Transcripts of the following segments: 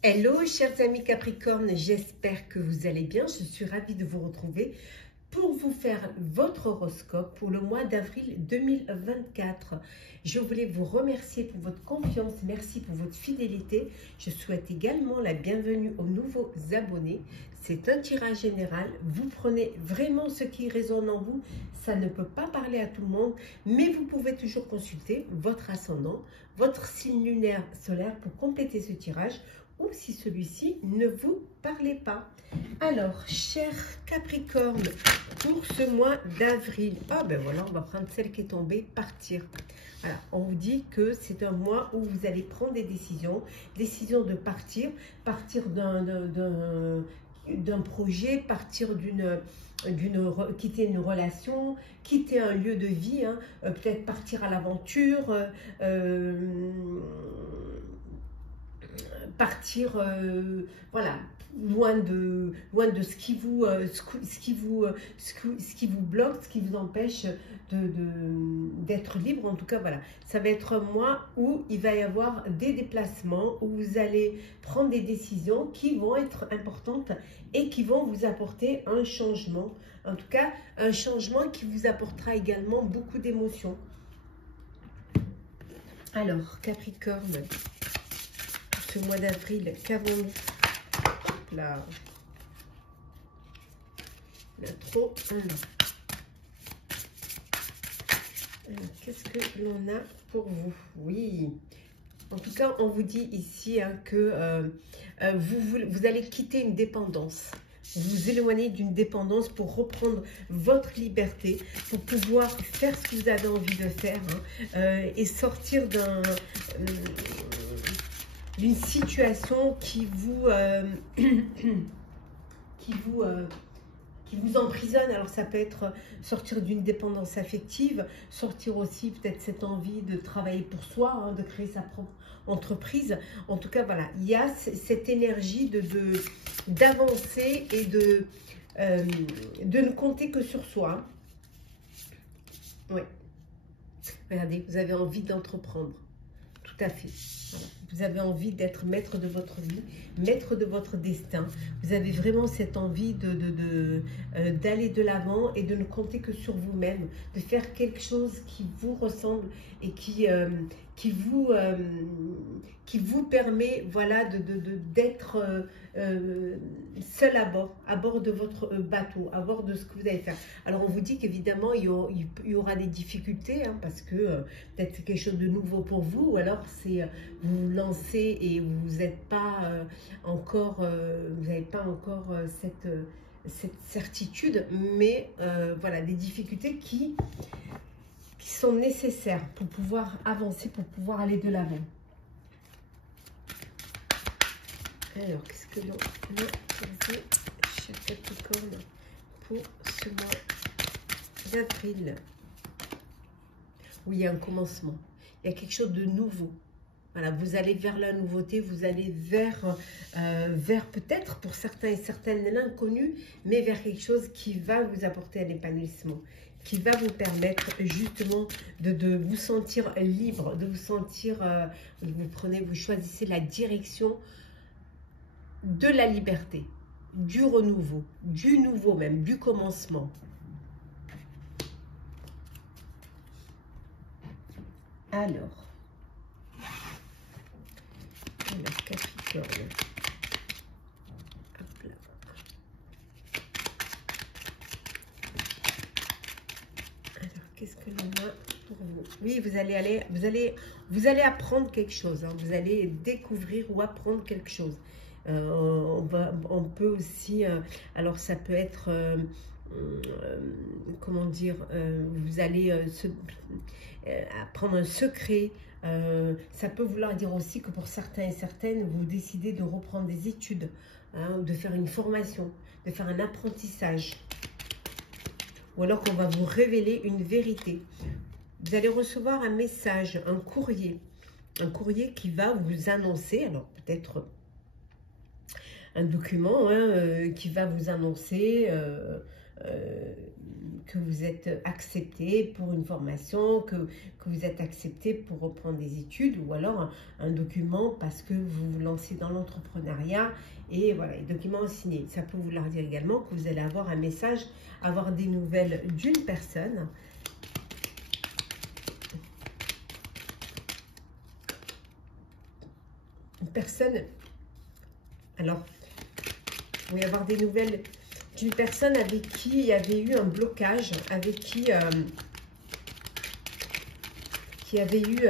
Hello chers amis Capricorne, j'espère que vous allez bien. Je suis ravie de vous retrouver pour vous faire votre horoscope pour le mois d'avril 2024. Je voulais vous remercier pour votre confiance, merci pour votre fidélité. Je souhaite également la bienvenue aux nouveaux abonnés. C'est un tirage général, vous prenez vraiment ce qui résonne en vous. Ça ne peut pas parler à tout le monde, mais vous pouvez toujours consulter votre ascendant, votre signe lunaire solaire pour compléter ce tirage, ou si celui-ci ne vous parlait pas. Alors, cher Capricorne, pour ce mois d'avril, ben voilà, on va prendre celle qui est tombée, partir. Alors, on vous dit que c'est un mois où vous allez prendre des décisions de partir d'un projet, quitter une relation, quitter un lieu de vie, peut-être partir à l'aventure, partir voilà, loin de ce qui vous bloque, ce qui vous empêche d'être libre. En tout cas, voilà, ça va être un mois où il va y avoir des déplacements, où vous allez prendre des décisions qui vont être importantes et qui vont vous apporter un changement. En tout cas, un changement qui vous apportera également beaucoup d'émotions. Alors, Capricorne, ce mois d'avril, qu'avons-nous? Là, il y a trop. Qu'est-ce que l'on a pour vous? Oui, en tout cas, on vous dit ici que vous allez quitter une dépendance. Vous éloigner d'une dépendance pour reprendre votre liberté, pour pouvoir faire ce que vous avez envie de faire et sortir d'une situation qui vous emprisonne. Alors ça peut être sortir d'une dépendance affective, sortir aussi peut-être cette envie de travailler pour soi, de créer sa propre entreprise. En tout cas, voilà, il y a cette énergie d'avancer et de ne compter que sur soi. Oui. Regardez, vous avez envie d'entreprendre. Tout à fait. Voilà. Vous avez envie d'être maître de votre vie, maître de votre destin. Vous avez vraiment cette envie d'aller de l'avant et de ne compter que sur vous-même, de faire quelque chose qui vous ressemble et qui vous permet, voilà, d'être seul à bord de votre bateau, à bord de ce que vous allez faire. Alors on vous dit qu'évidemment il y aura des difficultés, parce que peut-être c'est quelque chose de nouveau pour vous, ou alors c'est vous vous lancez et vous n'êtes pas encore, vous n'avez pas encore cette certitude, mais voilà, des difficultés qui sont nécessaires pour pouvoir avancer, pour pouvoir aller de l'avant. Alors, qu'est-ce que l'on a posé chez Capricorne pour ce mois d'avril? Oui, il y a un commencement. Il y a quelque chose de nouveau. Voilà, vous allez vers la nouveauté, vous allez vers peut-être pour certains et certaines l'inconnu, mais vers quelque chose qui va vous apporter un épanouissement, qui va vous permettre justement de vous sentir libre, de vous sentir, vous choisissez la direction de la liberté, du renouveau, du nouveau même, du commencement. Alors, Capricorne. Hop là. Alors, qu'est-ce que l'on a pour vous? Oui, vous allez apprendre quelque chose. Vous allez découvrir ou apprendre quelque chose. On peut aussi, alors ça peut être, comment dire, vous allez apprendre un secret. Ça peut vouloir dire aussi que pour certains et certaines, vous décidez de reprendre des études, de faire une formation, de faire un apprentissage, ou alors qu'on va vous révéler une vérité. Vous allez recevoir un message, un courrier qui va vous annoncer, alors peut-être un document qui va vous annoncer que vous êtes accepté pour une formation, que vous êtes accepté pour reprendre des études, ou alors un document parce que vous vous lancez dans l'entrepreneuriat, et voilà, les documents signés. Ça peut vouloir dire également que vous allez avoir un message, avoir des nouvelles d'une personne. Une personne, alors, vous allez avoir des nouvelles d'une personne avec qui il y avait eu un blocage, avec qui avait eu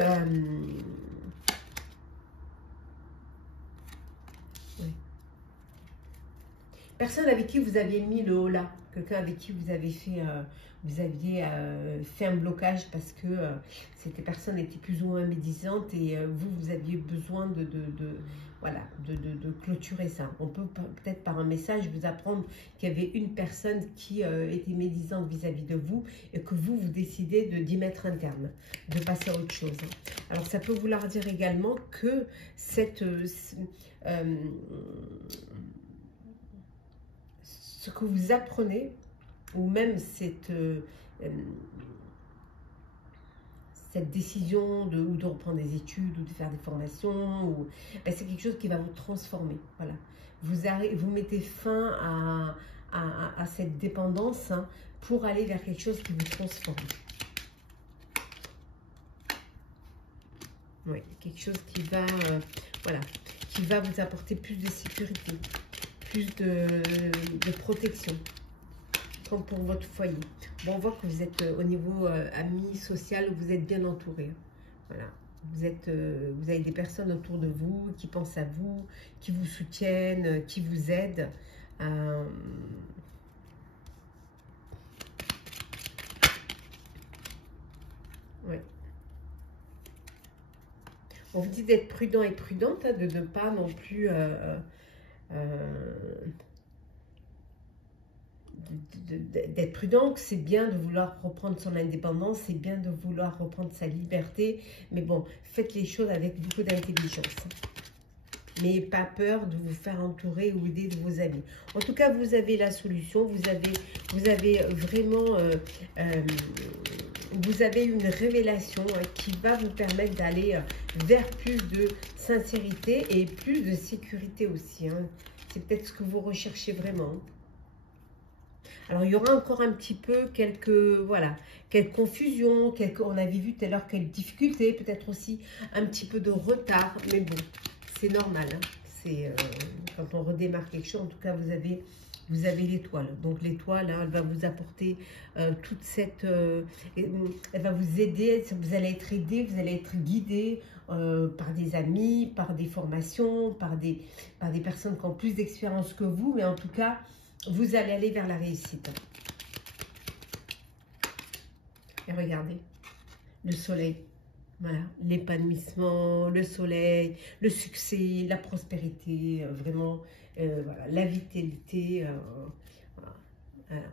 personne avec qui vous aviez mis le haut là, quelqu'un avec qui vous avez fait fait un blocage parce que cette personne était plus ou moins médisante, et vous aviez besoin voilà, de clôturer ça. On peut peut-être par un message vous apprendre qu'il y avait une personne qui était médisante vis-à-vis de vous, et que vous décidez d'y mettre un terme, de passer à autre chose. Alors ça peut vouloir dire également que ce que vous apprenez, ou même cette décision de reprendre des études ou de faire des formations, ben c'est quelque chose qui va vous transformer. Voilà. Vous mettez fin à cette dépendance, hein, pour aller vers quelque chose qui vous transforme. Oui, quelque chose qui va, voilà, qui va vous apporter plus de sécurité, plus de protection, comme pour votre foyer. Bon, on voit que vous êtes au niveau ami, social, vous êtes bien entouré. Voilà. Vous avez des personnes autour de vous qui pensent à vous, qui vous soutiennent, qui vous aident. Oui. On vous dit d'être prudent et prudente, hein, de ne pas non plus d'être prudent. C'est bien de vouloir reprendre son indépendance, c'est bien de vouloir reprendre sa liberté, mais bon, faites les choses avec beaucoup d'intelligence. Mais pas peur de vous faire entourer ou aider de vos amis. En tout cas, vous avez la solution, vous avez vraiment... vous avez une révélation qui va vous permettre d'aller vers plus de sincérité et plus de sécurité aussi. Hein. C'est peut-être ce que vous recherchez vraiment. Alors, il y aura encore un petit peu quelques confusions, on avait vu tout à l'heure quelques difficultés, peut-être aussi un petit peu de retard, mais bon, c'est normal. Hein. C'est quand on redémarre quelque chose, en tout cas, vous avez l'étoile. Donc l'étoile, hein, elle va vous apporter toute cette... elle va vous aider, vous allez être aidé, vous allez être guidé par des amis, par des formations, par des personnes qui ont plus d'expérience que vous, mais en tout cas, vous allez aller vers la réussite. Et regardez, le soleil. Voilà, l'épanouissement, le soleil, le succès, la prospérité, vraiment, voilà, la vitalité. Voilà, voilà.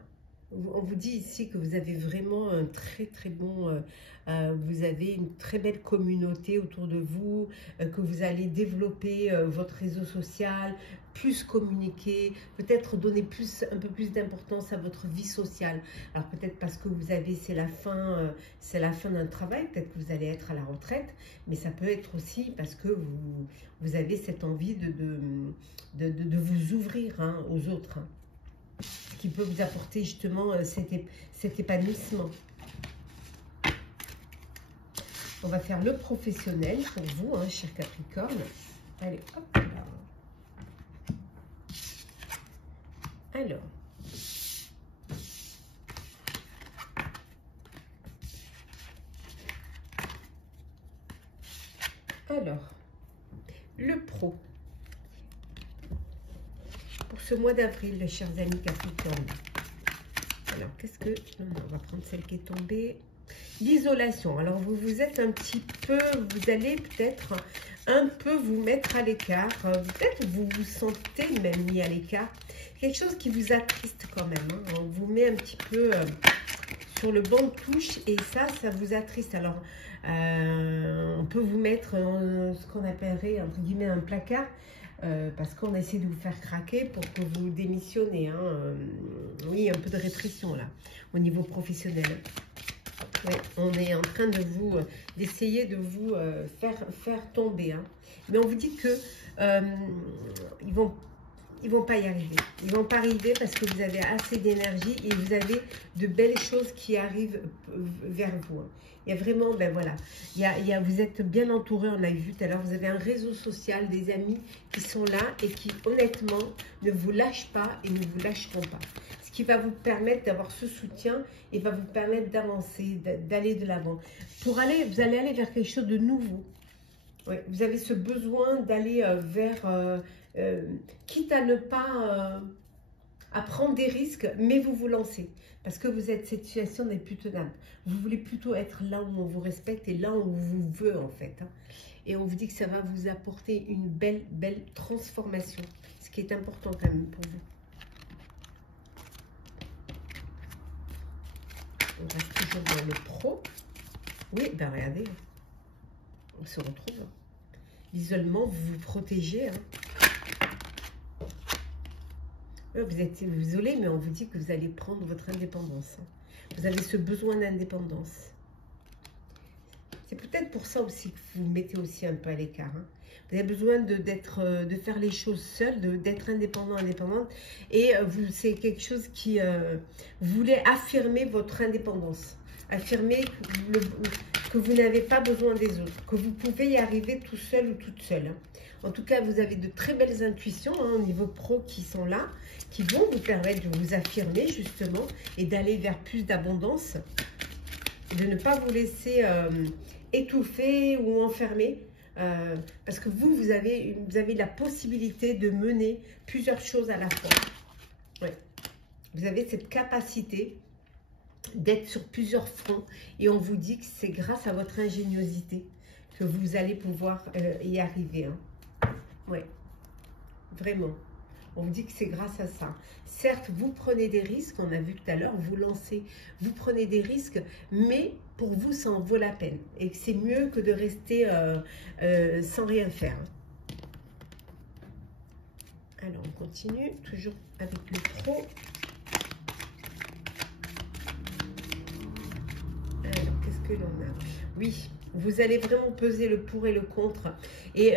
On vous dit ici que vous avez vraiment un très très bon, vous avez une très belle communauté autour de vous, que vous allez développer votre réseau social, plus communiquer, peut-être donner un peu plus d'importance à votre vie sociale. Alors peut-être parce que c'est la fin d'un travail, peut-être que vous allez être à la retraite, mais ça peut être aussi parce que vous avez cette envie de vous ouvrir, hein, aux autres, hein, qui peut vous apporter justement cet épanouissement. On va faire le professionnel pour vous, hein, cher Capricorne. Allez, hop là. Alors, le pro. Pour ce mois d'avril, les chers amis Capricorne. Alors, qu'est-ce que... On va prendre celle qui est tombée. L'isolation. Alors, vous êtes un petit peu... Vous allez peut-être un peu vous mettre à l'écart. Peut-être vous vous sentez même mis à l'écart. Quelque chose qui vous attriste quand même. Hein. On vous met un petit peu sur le banc de touche et ça vous attriste. Alors, on peut vous mettre ce qu'on appellerait, entre guillemets, un placard. parce qu'on essaie de vous faire craquer pour que vous démissionnez. Hein, oui, un peu de répression là, au niveau professionnel. Ouais, on est en train de vous, d'essayer de vous faire tomber. Hein. Mais on vous dit que ils vont pas y arriver. Ils vont pas arriver parce que vous avez assez d'énergie et vous avez de belles choses qui arrivent vers vous. Hein. Il y a vraiment, ben voilà, vous êtes bien entouré, on a vu tout à l'heure, vous avez un réseau social, des amis qui sont là et qui honnêtement ne vous lâchent pas et ne vous lâcheront pas. Ce qui va vous permettre d'avoir ce soutien et va vous permettre d'avancer, d'aller de l'avant. Vous allez aller vers quelque chose de nouveau. Ouais, vous avez ce besoin d'aller vers, quitte à ne pas à prendre des risques, mais vous vous lancez. Parce que cette situation n'est plus tenable. Vous voulez plutôt être là où on vous respecte et là où on vous veut en fait. Hein. Et on vous dit que ça va vous apporter une belle transformation. Ce qui est important quand même pour vous. On reste toujours dans le pro. Oui, ben regardez. On se retrouve. L'isolement, vous vous protégez. Hein. Vous êtes isolé, mais on vous dit que vous allez prendre votre indépendance. Vous avez ce besoin d'indépendance. C'est peut-être pour ça aussi que vous vous mettez aussi un peu à l'écart. Hein. Vous avez besoin de faire les choses seul, d'être indépendante. Et c'est quelque chose qui... vous voulez affirmer votre indépendance. Affirmer que vous n'avez pas besoin des autres. Que vous pouvez y arriver tout seul ou toute seule. Hein. En tout cas, vous avez de très belles intuitions hein, au niveau pro qui sont là, qui vont vous permettre de vous affirmer justement et d'aller vers plus d'abondance, de ne pas vous laisser étouffer ou enfermer, parce que vous avez la possibilité de mener plusieurs choses à la fois. Ouais. Vous avez cette capacité d'être sur plusieurs fronts et on vous dit que c'est grâce à votre ingéniosité que vous allez pouvoir y arriver. Hein. Oui, vraiment. On vous dit que c'est grâce à ça. Certes, vous prenez des risques, on a vu tout à l'heure, vous lancez, vous prenez des risques, mais pour vous, ça en vaut la peine. Et que c'est mieux que de rester sans rien faire. Alors, on continue, toujours avec le pro. Alors, qu'est-ce que l'on a? Oui, vous allez vraiment peser le pour et le contre. Et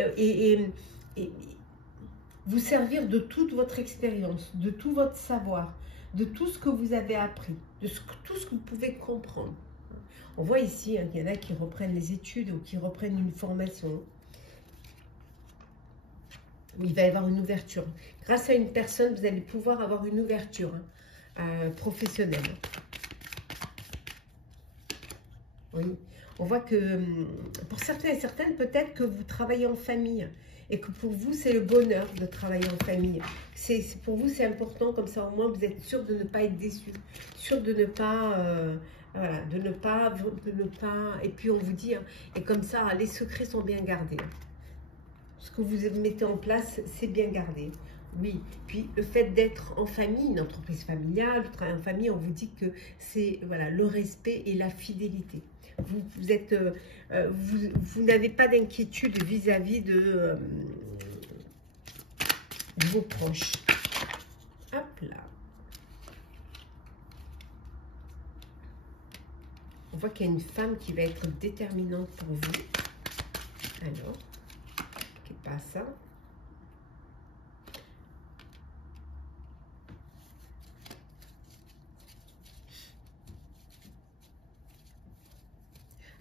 vous servir de toute votre expérience, de tout votre savoir, de tout ce que vous avez appris, tout ce que vous pouvez comprendre. On voit ici hein, qu'il y en a qui reprennent les études ou qui reprennent une formation. Il va y avoir une ouverture. Grâce à une personne, vous allez pouvoir avoir une ouverture professionnelle. Oui. On voit que pour certains et certaines, peut-être que vous travaillez en famille et que pour vous, c'est le bonheur de travailler en famille. Pour vous, c'est important, comme ça au moins, vous êtes sûr de ne pas être déçu, sûr de ne pas... voilà, de ne pas... Et puis on vous dit, hein, et comme ça, les secrets sont bien gardés. Ce que vous mettez en place, c'est bien gardé. Oui, puis le fait d'être en famille, une entreprise familiale, le travail en famille, on vous dit que c'est voilà, le respect et la fidélité. Vous n'avez pas d'inquiétude vis-à-vis de vos proches. Hop là. On voit qu'il y a une femme qui va être déterminante pour vous. Alors, qu'est-ce pas ça?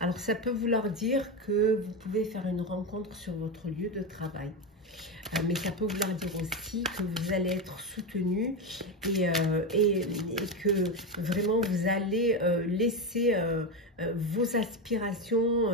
Alors, ça peut vouloir dire que vous pouvez faire une rencontre sur votre lieu de travail. Mais ça peut vouloir dire aussi que vous allez être soutenu et que vraiment vous allez laisser vos aspirations,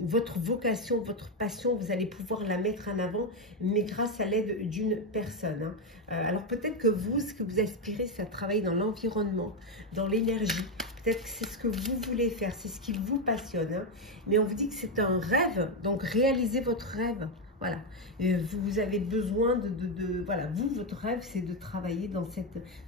votre vocation, votre passion, vous allez pouvoir la mettre en avant, mais grâce à l'aide d'une personne. Hein. Alors peut-être que vous, ce que vous aspirez, c'est à travailler dans l'environnement, dans l'énergie. Peut-être que c'est ce que vous voulez faire, c'est ce qui vous passionne. Hein. Mais on vous dit que c'est un rêve, donc réalisez votre rêve. Voilà. Et vous avez besoin voilà, vous, votre rêve, c'est de travailler dans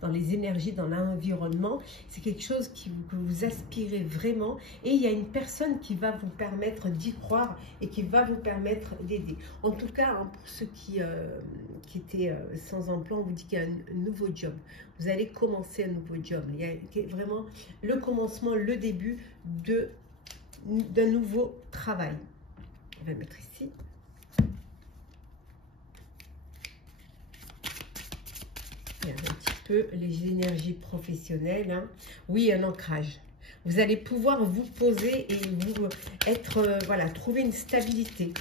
les énergies, dans l'environnement. C'est quelque chose que vous aspirez vraiment. Et il y a une personne qui va vous permettre d'y croire et qui va vous permettre d'aider. En tout cas, hein, pour ceux qui étaient sans emploi, on vous dit qu'il y a un nouveau job. Vous allez commencer un nouveau job. Il y a vraiment le commencement, le début d'un nouveau travail. On va mettre ici. Regarde un petit peu les énergies professionnelles. Hein. Oui, un ancrage. Vous allez pouvoir vous poser et vous être, voilà, trouver une stabilité.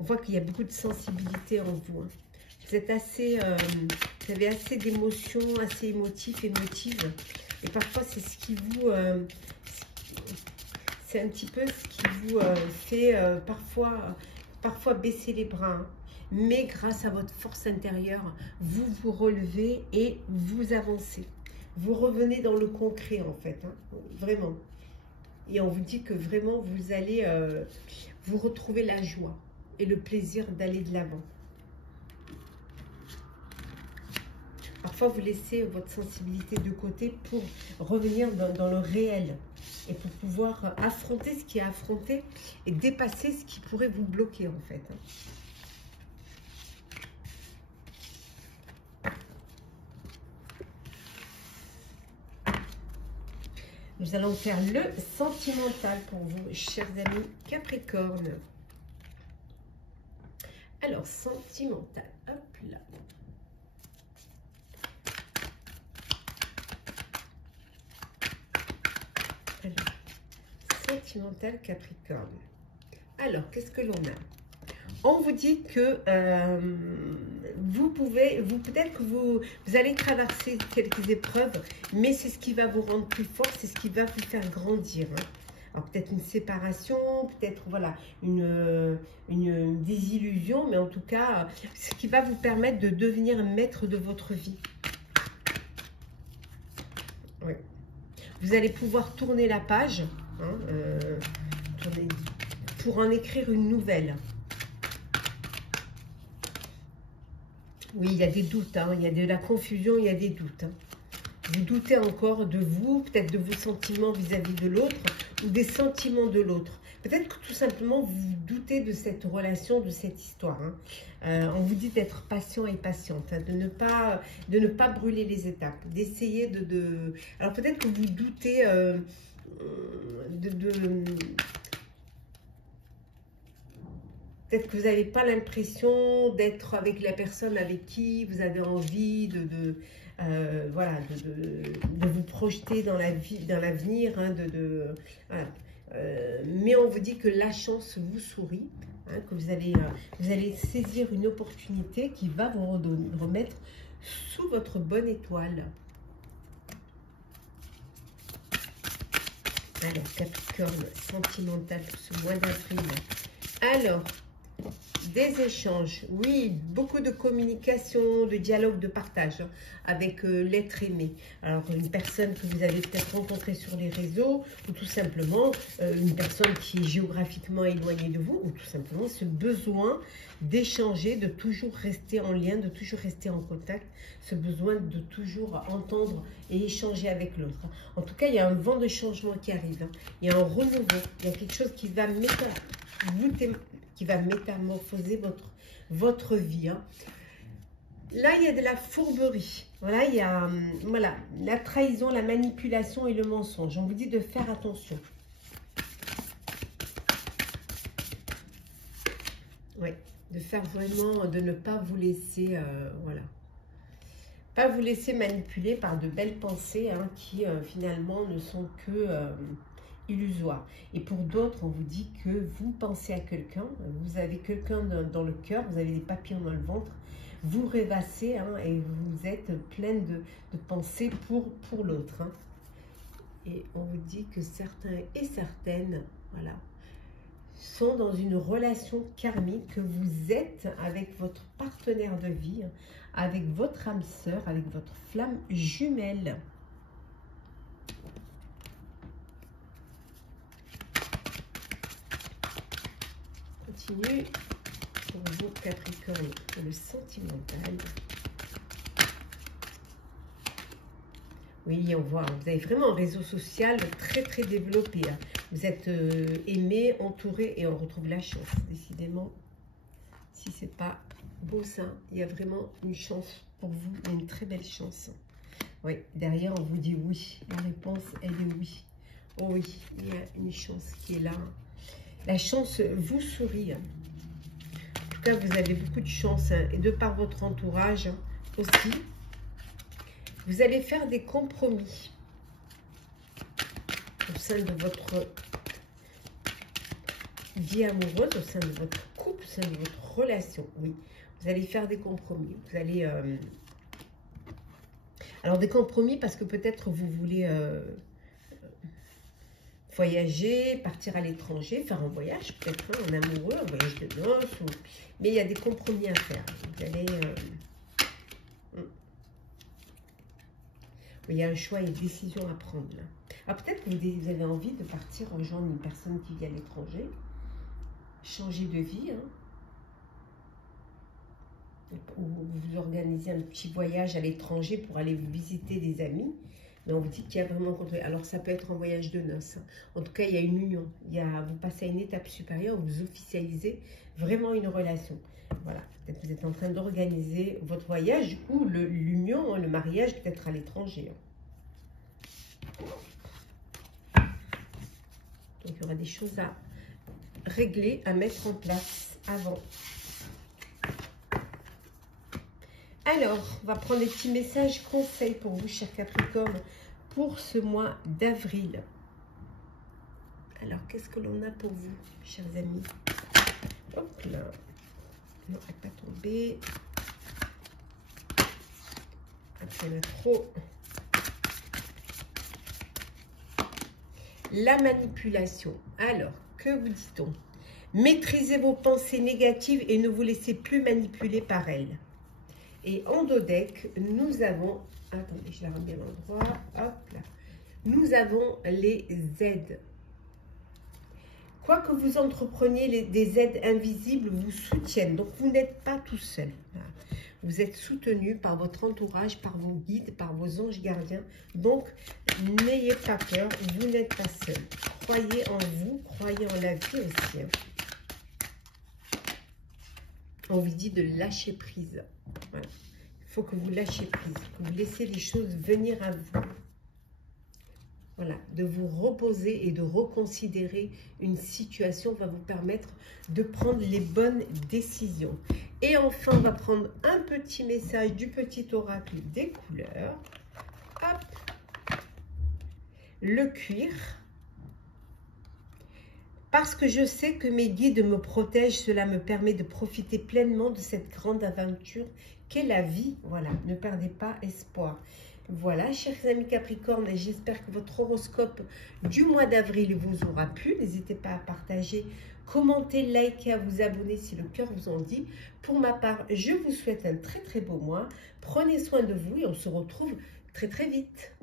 On voit qu'il y a beaucoup de sensibilité en vous. Hein. Vous êtes assez, vous avez assez d'émotions, assez émotives. Et parfois, c'est ce qui vous, c'est un petit peu ce qui vous fait parfois baisser les bras. Hein. Mais grâce à votre force intérieure, vous vous relevez et vous avancez. Vous revenez dans le concret, en fait. Hein, vraiment. Et on vous dit que vraiment, vous allez vous retrouver la joie et le plaisir d'aller de l'avant. Parfois, vous laissez votre sensibilité de côté pour revenir dans le réel et pour pouvoir affronter ce qui est à affronter et dépasser ce qui pourrait vous bloquer, en fait. Nous allons faire le sentimental pour vous, chers amis Capricorne. Alors, sentimental, hop là. Alors, sentimental Capricorne. Alors, qu'est-ce que l'on a? On vous dit que peut-être que vous allez traverser quelques épreuves, mais c'est ce qui va vous rendre plus fort, c'est ce qui va vous faire grandir. Hein. Alors peut-être une séparation, peut-être voilà une désillusion, mais en tout cas, ce qui va vous permettre de devenir maître de votre vie. Oui. Vous allez pouvoir tourner la page, hein, pour en écrire une nouvelle. Oui, il y a des doutes, hein, il y a de la confusion, il y a des doutes. Hein. Vous doutez encore de vous, peut-être de vos sentiments vis-à-vis de l'autre ou des sentiments de l'autre. Peut-être que tout simplement vous doutez de cette relation, de cette histoire. Hein. On vous dit d'être patient et patiente, hein, de ne pas brûler les étapes, d'essayer Alors peut-être que vous doutez peut-être que vous n'avez pas l'impression d'être avec la personne avec qui vous avez envie voilà, de vous projeter dans l'avenir, hein, voilà. Mais on vous dit que la chance vous sourit, hein, que vous allez saisir une opportunité qui va vous remettre sous votre bonne étoile. Alors, Capricorne, sentimental pour ce mois d'avril. Alors, des échanges, oui, beaucoup de communication, de dialogue, de partage hein, avec l'être aimé. Alors, une personne que vous avez peut-être rencontrée sur les réseaux, ou tout simplement une personne qui est géographiquement éloignée de vous, ou tout simplement ce besoin d'échanger, de toujours rester en lien, de toujours rester en contact, ce besoin de toujours entendre et échanger avec l'autre. En tout cas, il y a un vent de changement qui arrive, hein. Il y a un renouveau, il y a quelque chose qui va métamorphoser votre vie. Hein. Là, il y a de la fourberie. Voilà, il y a voilà, la trahison, la manipulation et le mensonge. On vous dit de faire attention. Oui, de faire vraiment, de ne pas vous laisser, voilà. Pas vous laisser manipuler par de belles pensées hein, qui finalement ne sont que illusoire. Et pour d'autres, on vous dit que vous pensez à quelqu'un, vous avez quelqu'un dans le cœur, vous avez des papillons dans le ventre, vous rêvassez hein, et vous êtes plein de pensées pour l'autre. Hein. Et on vous dit que certains et certaines, voilà, sont dans une relation karmique, que vous êtes avec votre partenaire de vie, avec votre âme sœur, avec votre flamme jumelle. continue pour vous, Capricorne, pour le sentimental. Oui, on voit, vous avez vraiment un réseau social très très développé. Hein. Vous êtes aimé, entouré et on retrouve la chance. Décidément, si c'est pas beau ça, il y a vraiment une chance pour vous, il y a une très belle chance. Oui, derrière on vous dit oui, la réponse elle est oui. Oh oui, il y a une chance qui est là. La chance vous sourit. En tout cas, vous avez beaucoup de chance hein, et de par votre entourage hein, aussi. Vous allez faire des compromis au sein de votre vie amoureuse, au sein de votre couple, au sein de votre relation. Oui, vous allez faire des compromis. Vous allez... Alors, des compromis parce que peut-être vous voulez voyager, partir à l'étranger, faire un voyage, peut-être hein, en amoureux, un voyage de noces. Ou... Mais il y a des compromis à faire. Vous allez... Il y a un choix et une décision à prendre là. Ah, peut-être que vous avez envie de partir rejoindre une personne qui vit à l'étranger, changer de vie, hein. Ou vous organisez un petit voyage à l'étranger pour aller vous visiter des amis. Mais on vous dit qu'il y a vraiment... Alors ça peut être un voyage de noces. Hein. En tout cas, il y a une union. Vous passez à une étape supérieure, vous officialisez vraiment une relation. Voilà, peut-être que vous êtes en train d'organiser votre voyage ou l'union, le mariage peut-être à l'étranger. Donc il y aura des choses à régler, à mettre en place avant. Alors, on va prendre des petits messages conseils pour vous, chers Capricorne, pour ce mois d'avril. Alors, qu'est-ce que l'on a pour vous, chers amis? Hop là. Non, elle n'est pas tombée. Après le trop. La manipulation. Alors, que vous dit-on? Maîtrisez vos pensées négatives et ne vous laissez plus manipuler par elles. Et en dos deck, nous avons... Attendez, je la remets à l'endroit. Hop là. Nous avons les aides. Quoi que vous entrepreniez, des aides invisibles vous soutiennent. Donc, vous n'êtes pas tout seul. Voilà. Vous êtes soutenu par votre entourage, par vos guides, par vos anges gardiens. Donc, n'ayez pas peur, vous n'êtes pas seul. Croyez en vous, croyez en la vie aussi. Hein. On vous dit de lâcher prise. Voilà. Il faut que vous lâchez prise, que vous laissez les choses venir à vous. Voilà, de vous reposer et de reconsidérer une situation va vous permettre de prendre les bonnes décisions. Et enfin, on va prendre un petit message du petit oracle des couleurs. Hop. Le cuir. Parce que je sais que mes guides me protègent, cela me permet de profiter pleinement de cette grande aventure qu'est la vie. Voilà, ne perdez pas espoir. Voilà, chers amis Capricorne, j'espère que votre horoscope du mois d'avril vous aura plu. N'hésitez pas à partager, commenter, liker, à vous abonner si le cœur vous en dit. Pour ma part, je vous souhaite un très très beau mois. Prenez soin de vous et on se retrouve très très vite.